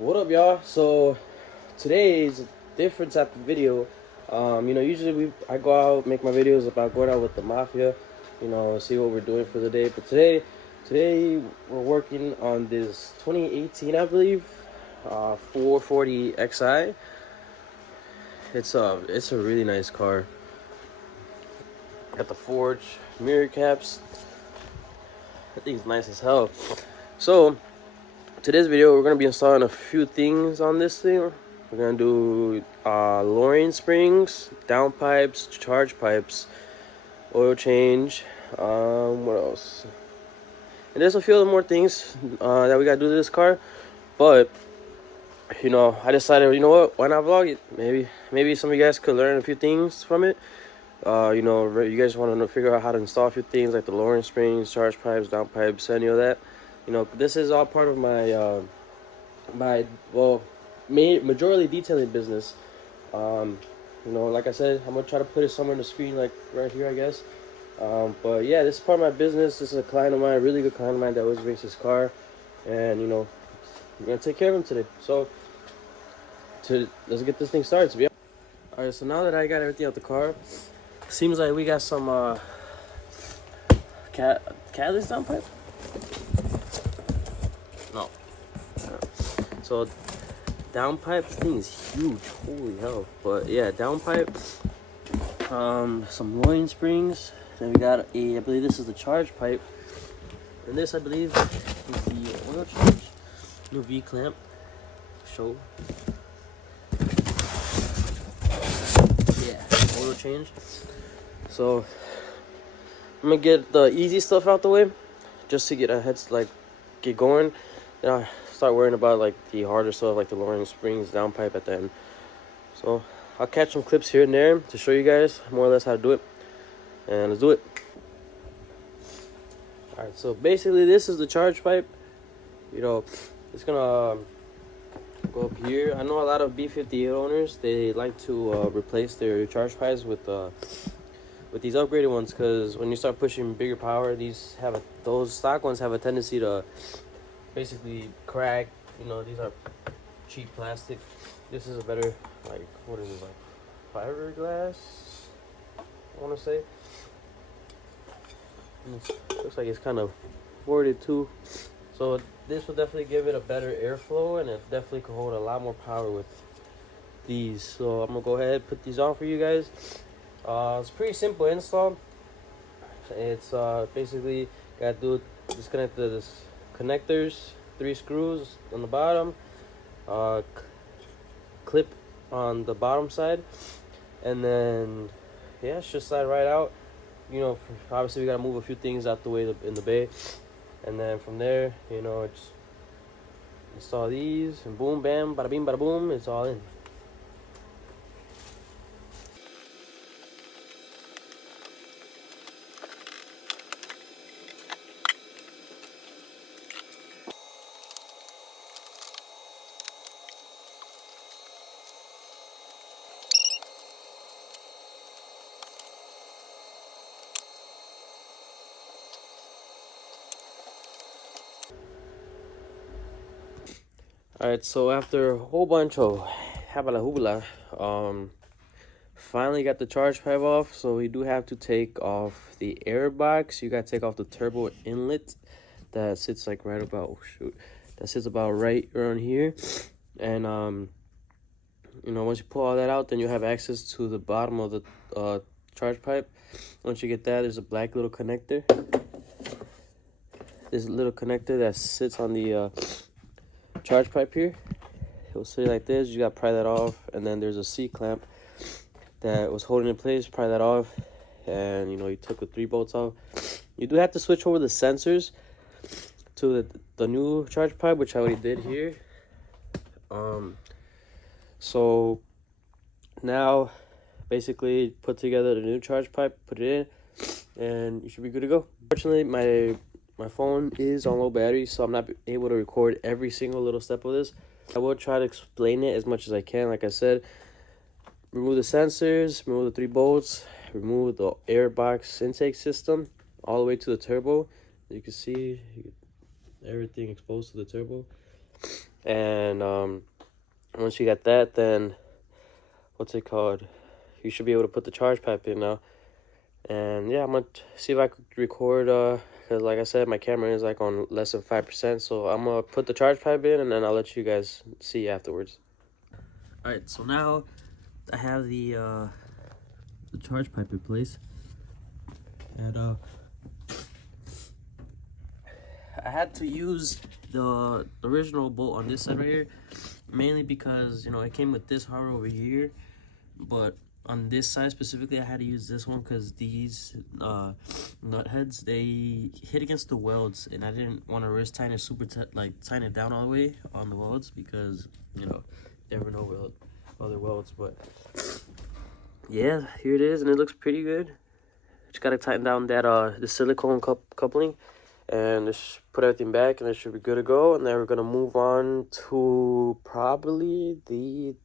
What up, y'all? So today is a different type of video. Usually I go out, make my videos about going out with the mafia, see what we're doing for the day. But today we're working on this 2018, I believe, 440 Xi. It's a really nice car. Got the forge, mirror caps. That thing's nice as hell. So today's video, we're gonna be installing a few things on this thing. We're gonna do lowering springs, downpipes, charge pipes, oil change. What else? And there's a few other more things that we gotta do to this car. But I decided, why not vlog it? Maybe some of you guys could learn a few things from it. You guys want to figure out how to install a few things like the lowering springs, charge pipes, downpipes, any of that. This is all part of my majority detailing business. Like I said, I'm gonna try to put it somewhere on the screen, like right here, I guess. But yeah, this is part of my business. This is a client of mine, a really good client of mine that always brings his car, and we're gonna take care of him today. So let's get this thing started. All right, so now that I got everything out the car, seems like we got some catalyst downpipe. No. So downpipe, this thing is huge. Holy hell. But yeah, downpipe. Some lowering springs. Then we got I believe this is the charge pipe. And this, I believe, is the oil change. New V clamp. Show. Yeah, oil change. So I'm gonna get the easy stuff out the way, just to get get going. Start worrying about like the harder stuff, like the lowering springs, downpipe at the end. So I'll catch some clips here and there to show you guys more or less how to do it, and let's do it. All right, so basically this is the charge pipe. It's gonna go up here. I know a lot of B58 owners, they like to replace their charge pipes with these upgraded ones, because when you start pushing bigger power, those stock ones have a tendency to basically crack. These are cheap plastic. This is a better, what is it, fiberglass, I want to say. And looks like it's kind of boarded too, so this will definitely give it a better airflow, and it definitely can hold a lot more power with these. So I'm gonna go ahead and put these on for you guys. It's pretty simple install. It's basically got to disconnect the connectors, 3 screws on the bottom, clip on the bottom side, and then yeah, it's just slide right out. Obviously we gotta move a few things out the way in the bay, and then from there, it's install these, and boom, bam, bada bing, bada boom, it's all in. Alright, so after a whole bunch of habala hubala, finally got the charge pipe off. So we do have to take off the air box. You gotta take off the turbo inlet that sits right about, that sits about right around here. And once you pull all that out, then you have access to the bottom of the charge pipe. Once you get that, there's a black little connector. This little connector that sits on the charge pipe here. It'll sit like this. You gotta pry that off, and then there's a C clamp that was holding in place. Pry that off, and you took the 3 bolts off. You do have to switch over the sensors to the new charge pipe, which I already did here. So now basically put together the new charge pipe, put it in, and you should be good to go. Unfortunately, my phone is on low battery, so I'm not able to record every single little step of this. I will try to explain it as much as I can. Like I said, remove the sensors, remove the 3 bolts, remove the air box intake system all the way to the turbo. You can see everything exposed to the turbo. And once you got that, then what's it called? You should be able to put the charge pipe in now. And yeah, I'm gonna see if I could record, because like I said, my camera is like on less than 5%, so I'm gonna put the charge pipe in and then I'll let you guys see afterwards. All right, so now I have the charge pipe in place, and I had to use the original bolt on this side right here, mainly because, you know, it came with this hardware over here, but on this side specifically I had to use this one because these nut heads, they hit against the welds, and I didn't want to risk tying it super like tying it down all the way on the welds, because, you know, never know with other welds. But yeah, here it is, and it looks pretty good. Just gotta tighten down that the silicone coupling, and just put everything back, and it should be good to go. And then we're gonna move on to probably the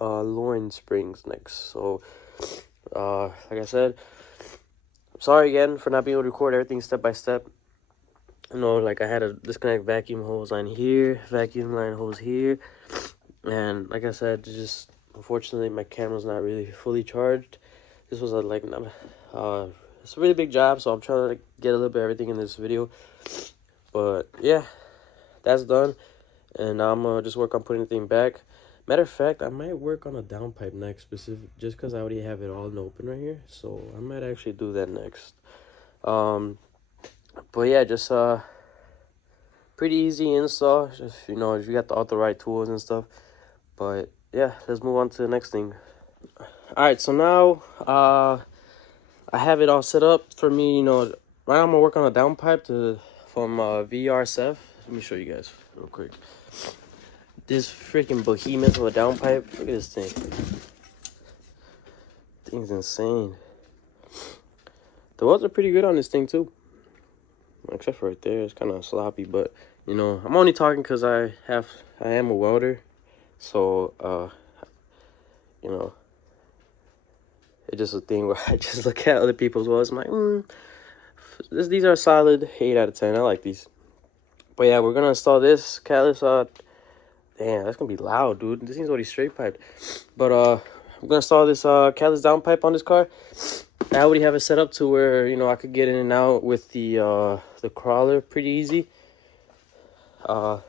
loin springs next. So like I said, I'm sorry again for not being able to record everything step by step. You know, like I had to disconnect vacuum hose line here, vacuum line hose here, and like I said, just unfortunately my camera's not really fully charged. This was it's a really big job, so I'm trying to get a little bit of everything in this video. But yeah, that's done, and now I'm gonna just work on putting everything back. Matter of fact, I might work on a downpipe next, specific, just because I already have it all open right here. So I might actually do that next. But yeah, just pretty easy install. Just, you know, if you got all the right tools and stuff. But yeah, let's move on to the next thing. All right, so now I have it all set up for me. You know, right now I'm gonna work on a downpipe from VRSF. Let me show you guys real quick. This freaking behemoth of a downpipe. Look at this thing. Thing's insane. The welds are pretty good on this thing too, except for right there. It's kind of sloppy, but you know, I'm only talking because I am a welder, so you know, it's just a thing where I just look at other people's welds. I'm like, these are solid 8 out of 10. I like these. But yeah, we're gonna install this callus. Damn, that's gonna be loud, dude. This thing's already straight piped. But I'm gonna install this callus downpipe on this car. I already have it set up to where, you know, I could get in and out with the crawler pretty easy. What's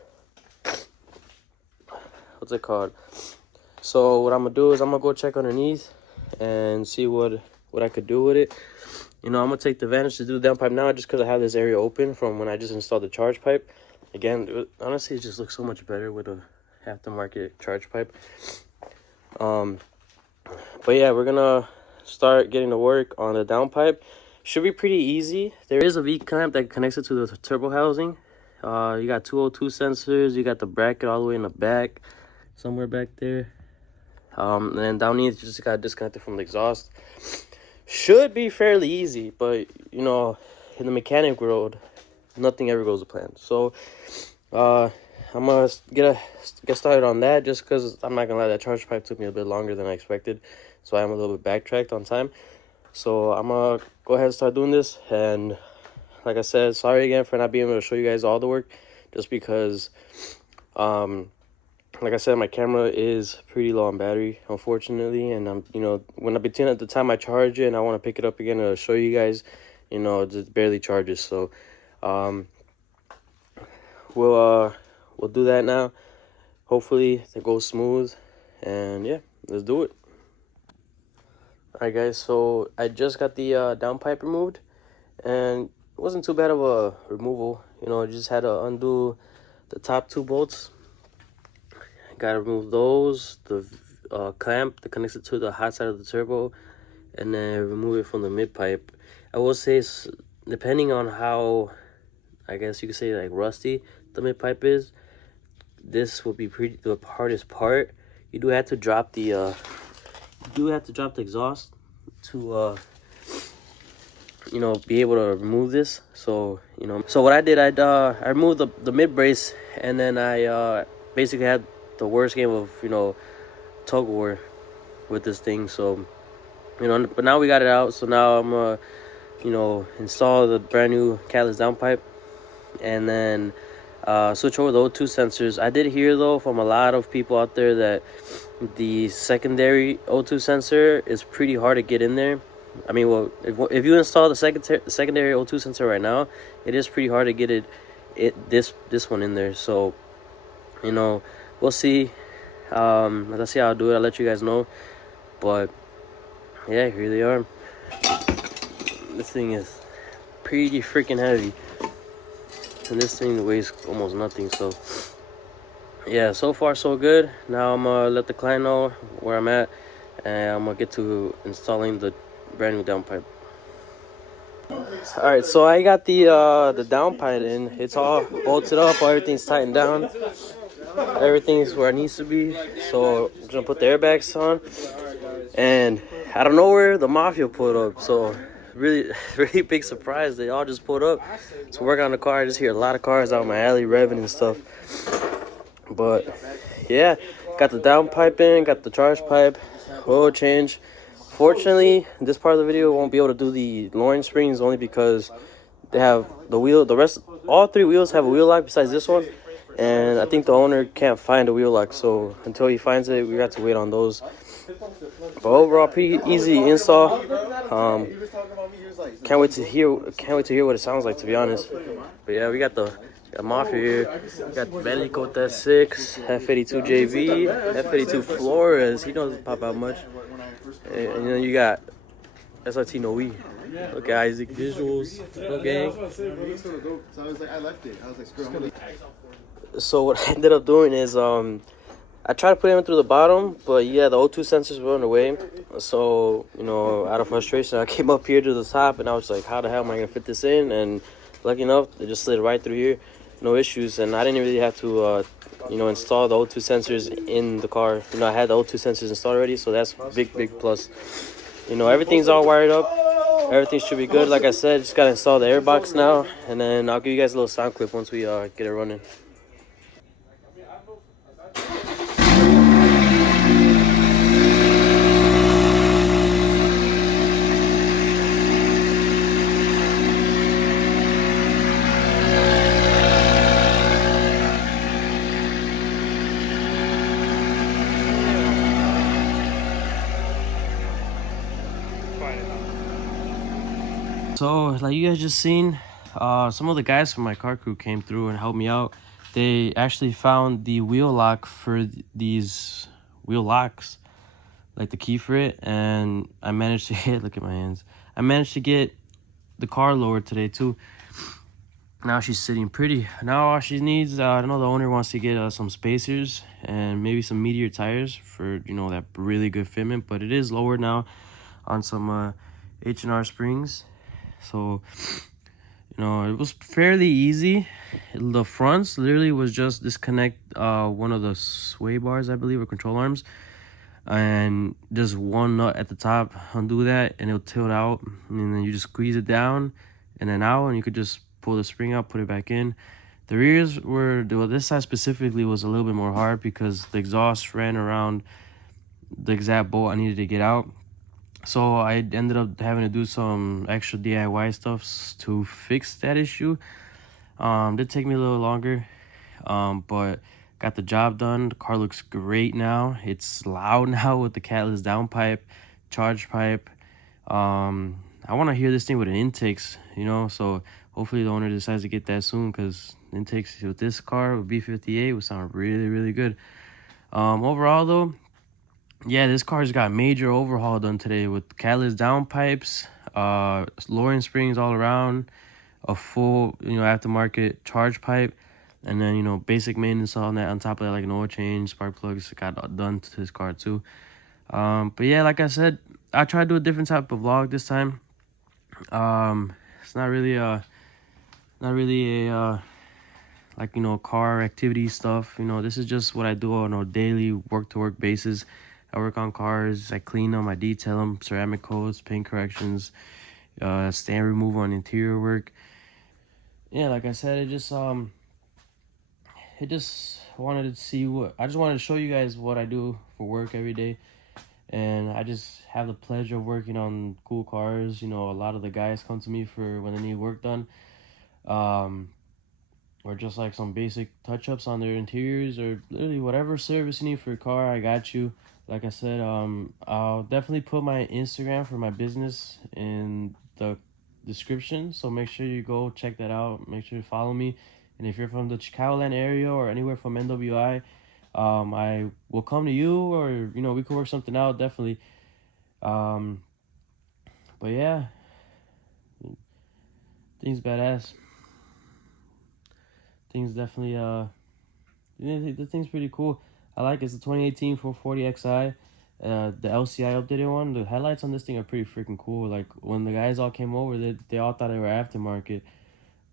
it called? So what I'm gonna do is I'm gonna go check underneath and see what I could do with it. You know, I'm gonna take the advantage to do the downpipe now, just because I have this area open from when I just installed the charge pipe. Again, honestly, it just looks so much better with a aftermarket charge pipe. But yeah, we're gonna start getting to work on the downpipe. Should be pretty easy. There is a V-clamp that connects it to the turbo housing. You got 202 sensors. You got the bracket all the way in the back, somewhere back there. And then down here, you just got disconnected from the exhaust. Should be fairly easy, but you know, in the mechanic world, nothing ever goes to plan. So I'm gonna get started on that, just because I'm not gonna lie, that charge pipe took me a bit longer than I expected, so I'm a little bit backtracked on time. So I'm gonna go ahead and start doing this. And like I said, sorry again for not being able to show you guys all the work, just because like I said, my camera is pretty low on battery, unfortunately, and I'm, you know, when at the time I charge it and I want to pick it up again to show you guys, you know, it just barely charges. So we'll do that now. Hopefully it goes smooth, and yeah, let's do it. All right, guys, so I just got the downpipe removed, and it wasn't too bad of a removal. You know, I just had to undo the top 2 bolts. Gotta remove those, the clamp that connects it to the hot side of the turbo, and then remove it from the mid pipe. I will say, depending on how, I guess you could say, like, rusty the mid pipe is, this will be the hardest part. You do have to drop the exhaust to you know, be able to remove this. So, you know, so what I did, I removed the mid brace, and then I basically had the worst game of, you know, tug war with this thing. So, you know, but now we got it out. So now I'm you know, install the brand new callus downpipe, and then switch over the O2 sensors. I did hear though from a lot of people out there that the secondary O2 sensor is pretty hard to get in there. I mean, well, if you install the secondary O2 sensor right now, it is pretty hard to get this one in there. So, you know, we'll see. Let's see how I'll do it. I'll let you guys know. But yeah, here they are. This thing is pretty freaking heavy, and this thing weighs almost nothing. So yeah, so far so good. Now I'm gonna let the client know where I'm at, and I'm gonna get to installing the brand new downpipe. All right, so I got the downpipe in. It's all bolted up, everything's tightened down, everything's where it needs to be. So I'm gonna put the airbags on, and out of nowhere the mafia pulled up. So really big surprise, they all just pulled up to work on the car. I just hear a lot of cars out in my alley revving and stuff. But yeah, got the downpipe in, got the charge pipe, oil change. Fortunately, this part of the video won't be able to do the lowering springs, only because they have all three wheels have a wheel lock besides this one, and I think the owner can't find a wheel lock, so until he finds it, we have to wait on those. But overall, pretty easy install. Can't wait to hear what it sounds like, to be honest. But yeah, we got the Mafia here. We got the Bentley Coat S6, F82 JV, F82 Flores. He doesn't pop out much. And then you got SRT Noe. Look at Isaac visuals. Okay. So I was like, I left it. I was like, screw it. So what I ended up doing is I tried to put him through the bottom, but yeah, the O2 sensors were in the way. So, you know, out of frustration, I came up here to the top, and I was like, how the hell am I going to fit this in? And lucky enough, they just slid right through here. No issues. And I didn't really have to, you know, install the O2 sensors in the car. You know, I had the O2 sensors installed already, so that's big plus. You know, everything's all wired up. Everything should be good. Like I said, just got to install the airbox now. And then I'll give you guys a little sound clip once we get it running. So, like you guys just seen, some of the guys from my car crew came through and helped me out. They actually found the wheel lock for these wheel locks, like the key for it, and I managed to get, look at my hands, I managed to get the car lowered today too. Now she's sitting pretty. Now all she needs, I know the owner wants to get some spacers and maybe some Meteor tires for, you know, that really good fitment, but it is lowered now on some H&R springs. So, you know, it was fairly easy. The fronts literally was just disconnect one of the sway bars, I believe, or control arms, and just one nut at the top, undo that, and it'll tilt out, and then you just squeeze it down and then out, and you could just pull the spring out, put it back in. The rears were, well, this side specifically was a little bit more hard because the exhaust ran around the exact bolt I needed to get out. So I ended up having to do some extra DIY stuff to fix that issue. Did take me a little longer, but got the job done. The car looks great now. It's loud now with the catalyst downpipe, charge pipe. I want to hear this thing with the intakes, you know, so hopefully the owner decides to get that soon, because intakes with this car with B58 would sound really good. Overall though, yeah, this car's got major overhaul done today with catalyst downpipes, lowering springs all around, a full, you know, aftermarket charge pipe, and then, you know, basic maintenance on that. On top of that, like an oil change, spark plugs got done to this car too. But yeah, like I said, I tried to do a different type of vlog this time. It's not really a like, you know, car activity stuff. You know, this is just what I do on a daily work-to-work basis. I work on cars, I clean them, I detail them, ceramic coats, paint corrections, stand removal on interior work. Yeah, like I said, I just wanted to see I just wanted to show you guys what I do for work every day. And I just have the pleasure of working on cool cars. You know, a lot of the guys come to me for when they need work done. or just like some basic touch-ups on their interiors, or literally whatever service you need for your car, I got you. Like I said, I'll definitely put my Instagram for my business in the description, so make sure you go check that out. Make sure you follow me. And if you're from the Chicagoland area or anywhere from NWI, I will come to you, or you know, we could work something out, definitely. um but yeah, things badass. Things definitely the thing's pretty cool. I like it. It's a 2018 440 XI. The LCI updated one. The headlights on this thing are pretty freaking cool. Like when the guys all came over, they all thought they were aftermarket,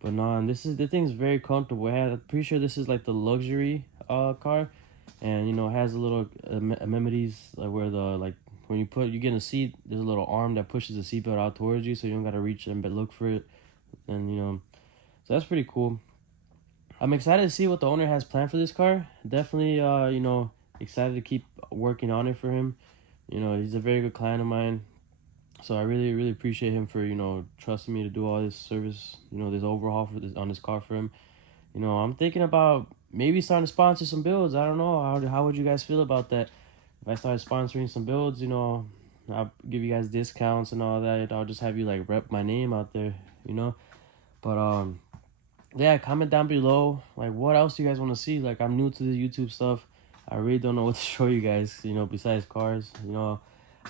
but no. And the thing's very comfortable. I'm pretty sure this is like the luxury car, and you know, it has a little amenities, like where the, like when you get in a seat, there's a little arm that pushes the seatbelt out towards you, so you don't gotta reach and look for it, and you know, so that's pretty cool. I'm excited to see what the owner has planned for this car. Definitely, you know, excited to keep working on it for him. You know, he's a very good client of mine, so I really, really appreciate him for, you know, trusting me to do all this service, you know, this overhaul for this on this car for him. You know, I'm thinking about maybe starting to sponsor some builds. I don't know, how would you guys feel about that? If I started sponsoring some builds, you know, I'll give you guys discounts and all that. I'll just have you like rep my name out there, you know. But yeah, comment down below, like, what else do you guys want to see? Like, I'm new to the YouTube stuff. I really don't know what to show you guys, you know, besides cars. You know,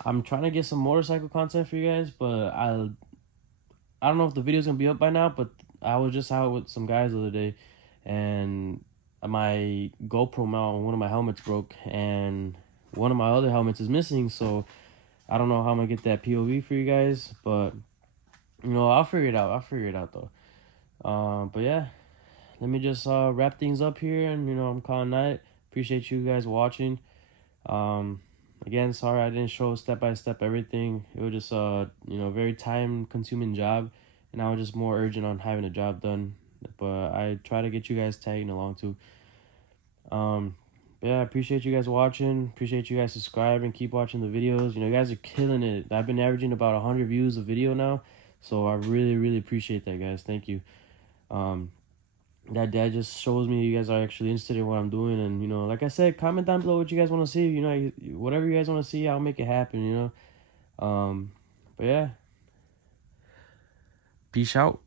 I'm trying to get some motorcycle content for you guys, but I don't know if the video's gonna be up by now. But I was just out with some guys the other day, and my GoPro mount on one of my helmets broke, and one of my other helmets is missing. So I don't know how I'm gonna get that POV for you guys, but you know, I'll figure it out. I'll figure it out though. But yeah, let me just wrap things up here, and you know, I'm calling night. Appreciate you guys watching. Again, sorry I didn't show step by step everything. It was just you know, very time consuming job, and I was just more urgent on having a job done. But I try to get you guys tagging along too. But yeah, I appreciate you guys watching. Appreciate you guys subscribing. Keep watching the videos. You know, you guys are killing it. I've been averaging about 100 views a video now, so I really, really appreciate that, guys. Thank you. That just shows me you guys are actually interested in what I'm doing. And you know, like I said, comment down below what you guys want to see. You know, whatever you guys want to see, I'll make it happen, you know. But yeah, peace out.